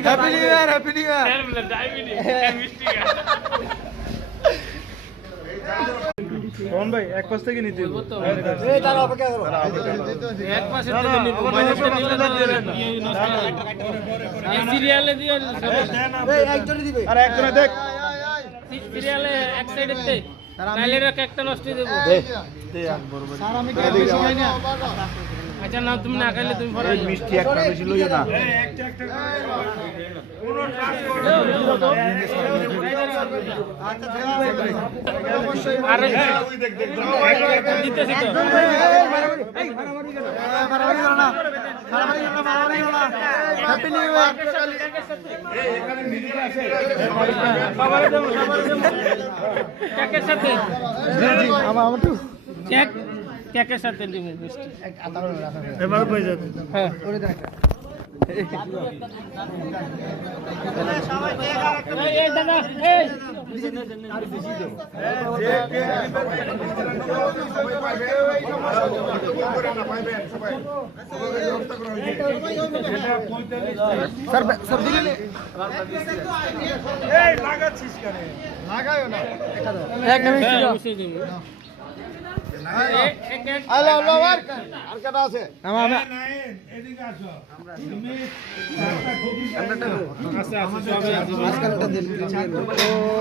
happy new year happy new year কোন ভাই এক পাশ থেকে নিতে হবে এই তার অপেক্ষা করো এক পাশে থেকে নিব মাইনাসটা নিলে না এই সিরিয়ালে দিও এই একজনই দিবে আরে একজনে দেখ সিরিয়ালে এক সাইডে তে নাইলে রাখ একটা নষ্ট দেব দে দে এক বরাবর স্যার আমি কাজ শিখাই না আচ্ছা না তুমি না খাইলে তুমি এই মিষ্টি একটা বেশি লইও না একটা পুরো ট্রান্স করো আচ্ছা অবশ্যই আরে দেখ দেখ দিতেছি তো এই মারামারি করো না মারামারি করো না হ্যাপি নিউ ইয়ার এই এখানে মিডিয়া আছে বাবারে দেব কেকের সাথে জি জি আমার তো কেকের সাথে দিব মিষ্টি এবার পেয়ে যাবে হ্যাঁ ওরে দেখ এই দাদা এই স্যার স্যার দিলে এই লাগাচ্ছিস কেন লাগায়ও না এক মিনিট অবশ্যই দিব হ্যালো হ্যালো আর কাটা আছে আমরা এদিকে আসো তুমি আচ্ছা আচ্ছা আজকাল দিন ও